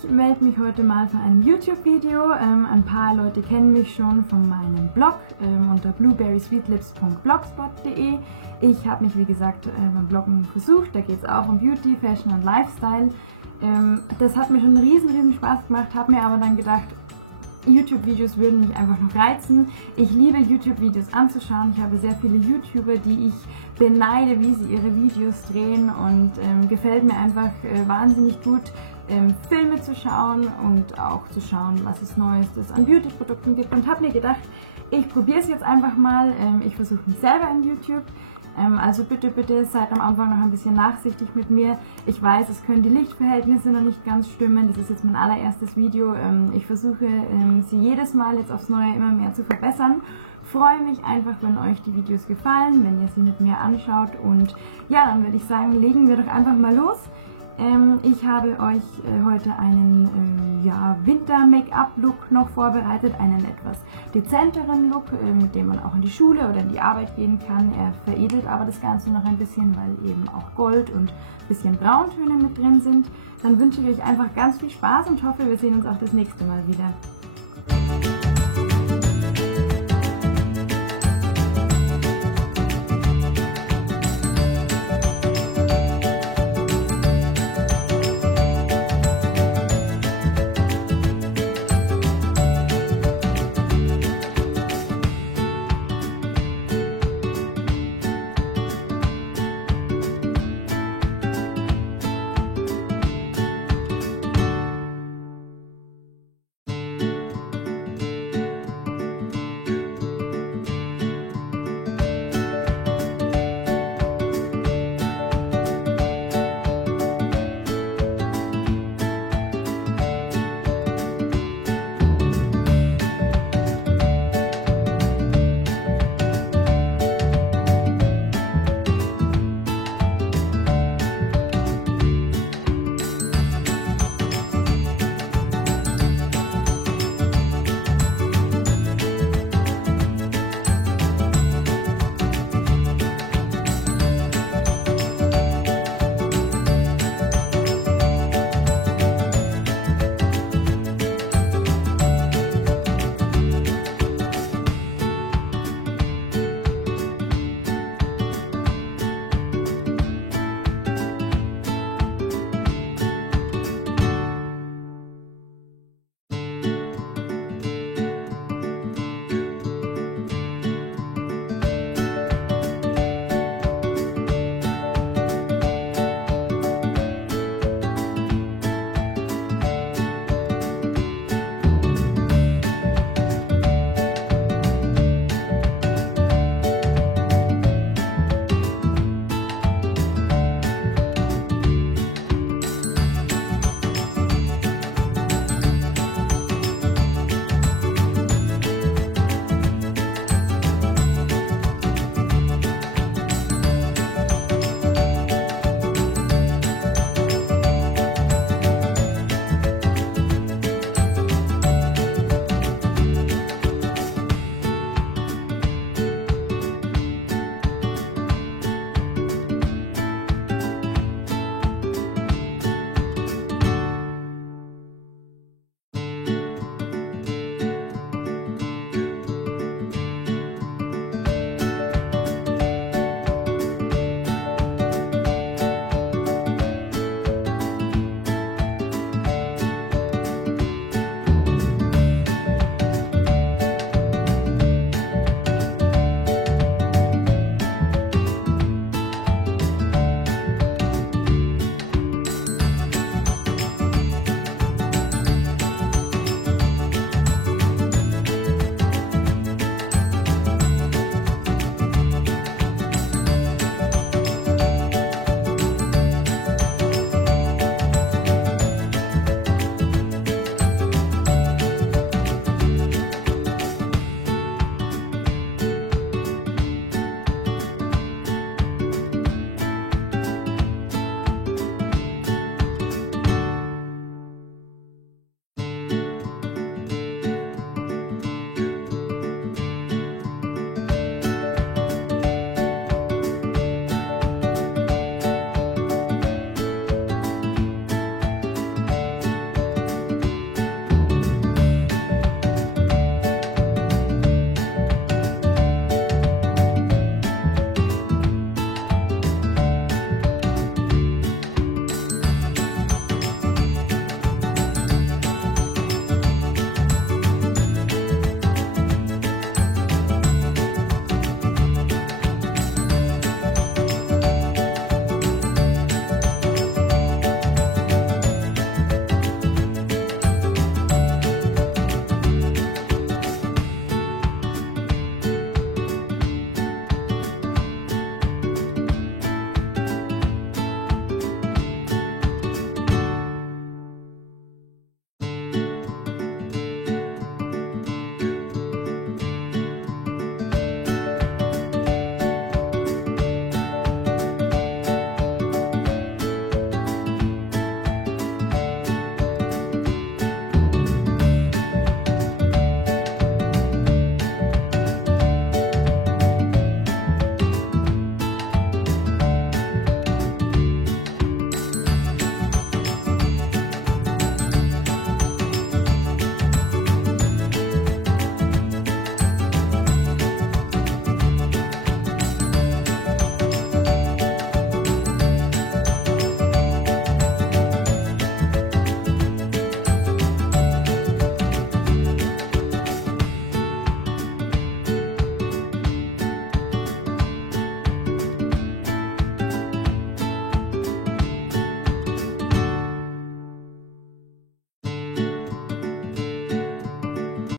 Ich melde mich heute mal für ein YouTube-Video. Ein paar Leute kennen mich schon von meinem Blog unter blueberrysweetlips.blogspot.de. Ich habe mich wie gesagt beim Bloggen versucht, da geht es auch um Beauty, Fashion und Lifestyle. Das hat mir schon einen riesen Spaß gemacht, habe mir aber dann gedacht, YouTube-Videos würden mich einfach noch reizen. Ich liebe YouTube-Videos anzuschauen. Ich habe sehr viele YouTuber, die ich beneide, wie sie ihre Videos drehen, und gefällt mir einfach wahnsinnig gut, Filme zu schauen und auch zu schauen, was es Neuestes an Beauty-Produkten gibt, und habe mir gedacht, ich probiere es jetzt einfach mal. Ich versuche mich selber in YouTube. Also bitte seid am Anfang noch ein bisschen nachsichtig mit mir. Ich weiß, es können die Lichtverhältnisse noch nicht ganz stimmen. Das ist jetzt mein allererstes Video. Ich versuche sie jedes Mal jetzt aufs Neue immer mehr zu verbessern. Freue mich einfach, wenn euch die Videos gefallen, wenn ihr sie mit mir anschaut. Und ja, dann würde ich sagen, legen wir doch einfach mal los. Ich habe euch heute einen Winter-Make-up-Look noch vorbereitet, einen etwas dezenteren Look, mit dem man auch in die Schule oder in die Arbeit gehen kann. Er veredelt aber das Ganze noch ein bisschen, weil eben auch Gold und ein bisschen Brauntöne mit drin sind. Dann wünsche ich euch einfach ganz viel Spaß und hoffe, wir sehen uns auch das nächste Mal wieder.